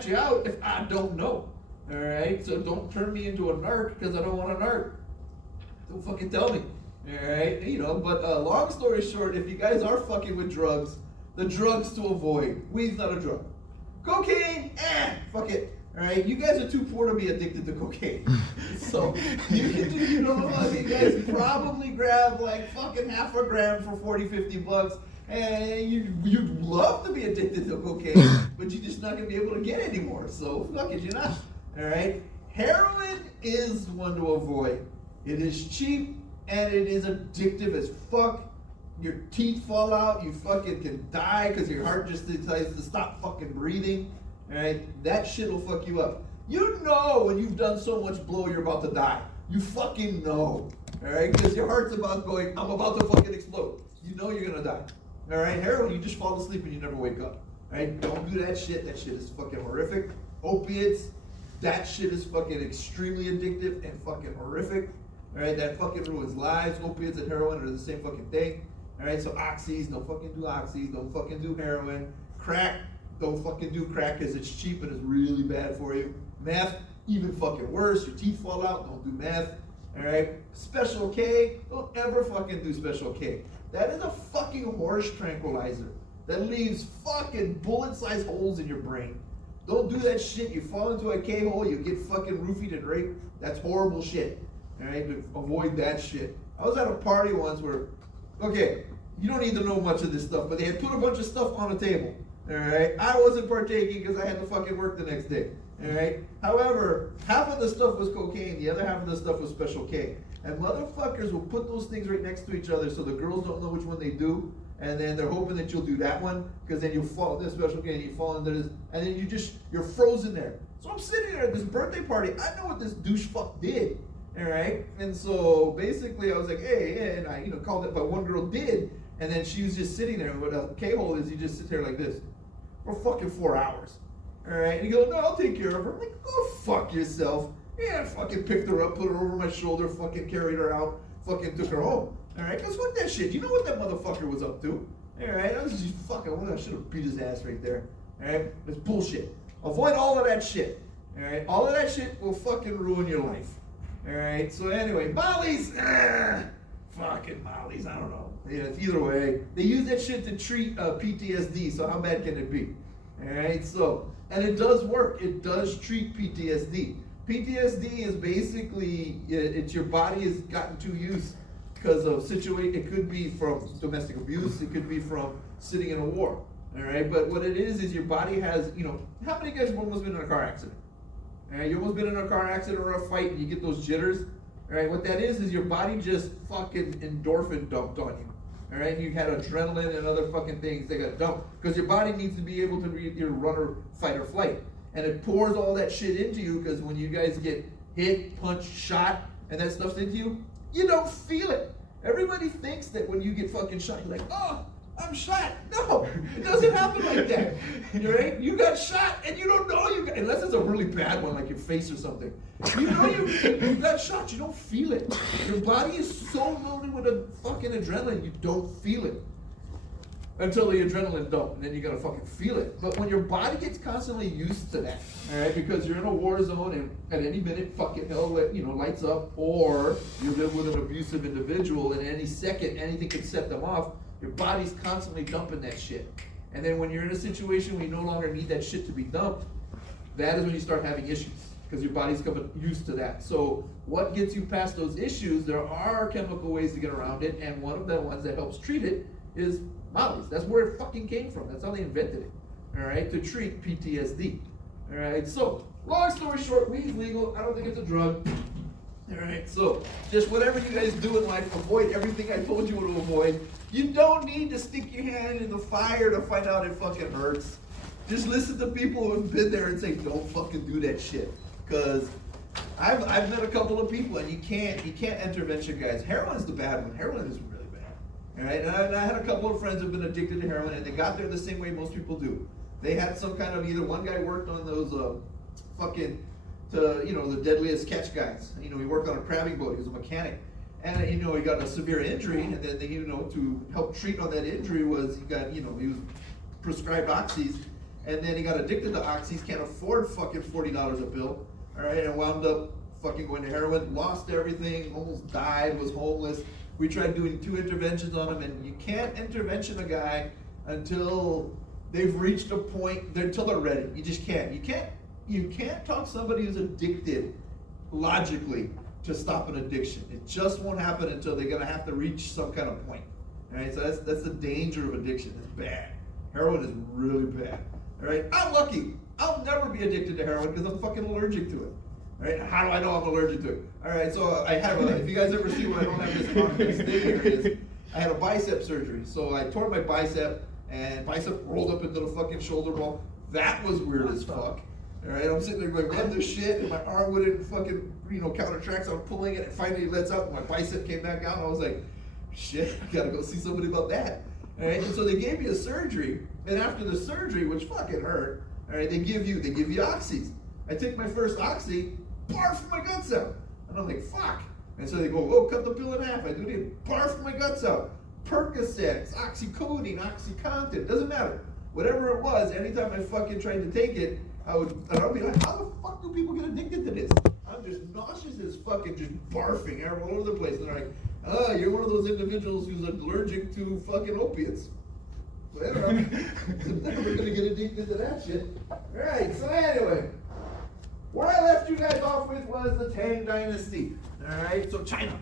rat you out if I don't know. All right, so don't turn me into a narc because I don't want a narc. Don't fucking tell me. All right, you know. But long story short, if you guys are fucking with drugs, the drugs to avoid. Weed's not a drug. Cocaine, fuck it. All right, you guys are too poor to be addicted to cocaine. So you can do, you know, you guys probably grab like fucking half a gram for 40, 50 bucks. And you'd love to be addicted to cocaine, but you're just not gonna be able to get anymore. So fuck it, you're not. All right, heroin is one to avoid. It is cheap and it is addictive as fuck. Your teeth fall out, you fucking can die because your heart just decides to stop fucking breathing. All right, that shit will fuck you up. You know when you've done so much blow, you're about to die. You fucking know, all right, because your heart's about going, I'm about to fucking explode. You know you're gonna die. All right, heroin, you just fall asleep and you never wake up. All right, don't do that shit. That shit is fucking horrific. Opiates, that shit is fucking extremely addictive and fucking horrific. All right, that fucking ruins lives. Opiates and heroin are the same fucking thing. All right, so oxys, don't fucking do oxys. Don't fucking do heroin. Crack, don't fucking do crack because it's cheap and it's really bad for you. Meth, even fucking worse. Your teeth fall out, don't do meth. All right, Special K, don't ever fucking do Special K. That is a fucking horse tranquilizer that leaves fucking bullet-sized holes in your brain. Don't do that shit. You fall into a K-hole, you get fucking roofied and raped. That's horrible shit. All right, avoid that shit. I was at a party once where, okay, you don't need to know much of this stuff, but they had put a bunch of stuff on the table. All right, I wasn't partaking because I had to fucking work the next day. All right. However, half of the stuff was cocaine, the other half of the stuff was Special K. And motherfuckers will put those things right next to each other so the girls don't know which one they do, and then they're hoping that you'll do that one because then you'll fall this Special K and you fall into this, and then you're frozen there. So I'm sitting there at this birthday party. I know what this douche fuck did. All right. And so basically I was like, hey, and I called it, but one girl did, and then she was just sitting there. And what a K-hole is, you just sit there like this for fucking 4 hours. All right, and you go, no, I'll take care of her. I'm like, go fuck yourself. Yeah, I fucking picked her up, put her over my shoulder, fucking carried her out, fucking took her home. All right, because fuck that shit. You know what that motherfucker was up to? All right, I was just fucking, I should have beat his ass right there. All right, it's bullshit. Avoid all of that shit. All right, all of that shit will fucking ruin your life. All right, so anyway, Molly's, fucking Molly's, I don't know. Yeah, it's either way. They use that shit to treat PTSD, so how bad can it be? All right, so, and it does work. It does treat PTSD. PTSD is basically, it's your body has gotten too used because of situation. It could be from domestic abuse. It could be from sitting in a war. All right, but what it is your body has, how many guys have almost been in a car accident? All right, you almost been in a car accident or a fight and you get those jitters. All right, what that is your body just fucking endorphin dumped on you. All right, you had adrenaline and other fucking things that got dumped because your body needs to be able to read your run or fight or flight. And it pours all that shit into you because when you guys get hit, punched, shot, and that stuff's into you, you don't feel it. Everybody thinks that when you get fucking shot, you're like, oh, I'm shot. No, it doesn't happen like that. Right? You got shot and you don't know you got, unless it's a really bad one like your face or something. You know you got shot, you don't feel it. Your body is so loaded with a fucking adrenaline, you don't feel it. Until the adrenaline dump, and then you gotta fucking feel it. But when your body gets constantly used to that, all right, because you're in a war zone and at any minute fucking hell, lights up, or you live with an abusive individual, and any second anything could set them off. Your body's constantly dumping that shit. And then when you're in a situation where you no longer need that shit to be dumped, that is when you start having issues because your body's coming used to that. So what gets you past those issues? There are chemical ways to get around it, and one of the ones that helps treat it is Molly's. That's where it fucking came from. That's how they invented it. All right, to treat PTSD. All right, so long story short, weed's legal. I don't think it's a drug. All right, so just whatever you guys do in life, avoid everything I told you to avoid. You don't need to stick your hand in the fire to find out it fucking hurts. Just listen to people who have been there and say, don't fucking do that shit. Because I've met a couple of people, and you can't intervention, guys. Heroin's the bad one. Heroin is really bad. All right, and I had a couple of friends who've been addicted to heroin, and they got there the same way most people do. They had some kind of, either one guy worked on those the deadliest catch guys. He worked on a crabbing boat. He was a mechanic. And he got a severe injury, and then to help treat on that injury was he was prescribed oxys, and then he got addicted to oxys, can't afford fucking $40 a pill, all right, and wound up fucking going to heroin, lost everything, almost died, was homeless. We tried doing 2 interventions on him, and you can't intervention a guy until they've reached a point, until they're ready. You just can't. You can't talk somebody who's addicted logically to stop an addiction. It just won't happen until they're gonna have to reach some kind of point. All right, so that's the danger of addiction. It's bad. Heroin is really bad. All right, I'm lucky. I'll never be addicted to heroin because I'm fucking allergic to it. All right, how do I know I'm allergic to it? All right, so I have if you guys ever see what I don't have this thing here is, I had a bicep surgery. So I tore my bicep, and bicep rolled up into the fucking shoulder ball. That was weird as fuck. All right, I'm sitting there going, what the shit? And my arm wouldn't fucking, countertract, so I'm pulling it, and finally it lets out, and my bicep came back out, and I was like, shit, I gotta go see somebody about that. All right, and so they gave me a surgery, and after the surgery, which fucking hurt, all right, they give you oxys. I take my first oxy, barf my guts out. And I'm like, fuck. And so they go, oh, cut the pill in half. I do it, barf my guts out. Percocets, oxycodone, oxycontin, doesn't matter. Whatever it was, anytime I fucking tried to take it, I'd be like, how the fuck do people get addicted to this? I'm just nauseous as fucking, just barfing all over the place. And they're like, oh, you're one of those individuals who's allergic to fucking opiates. Well, I'm never gonna get addicted to that shit. All right, so anyway, where I left you guys off with was the Tang Dynasty. All right, so China.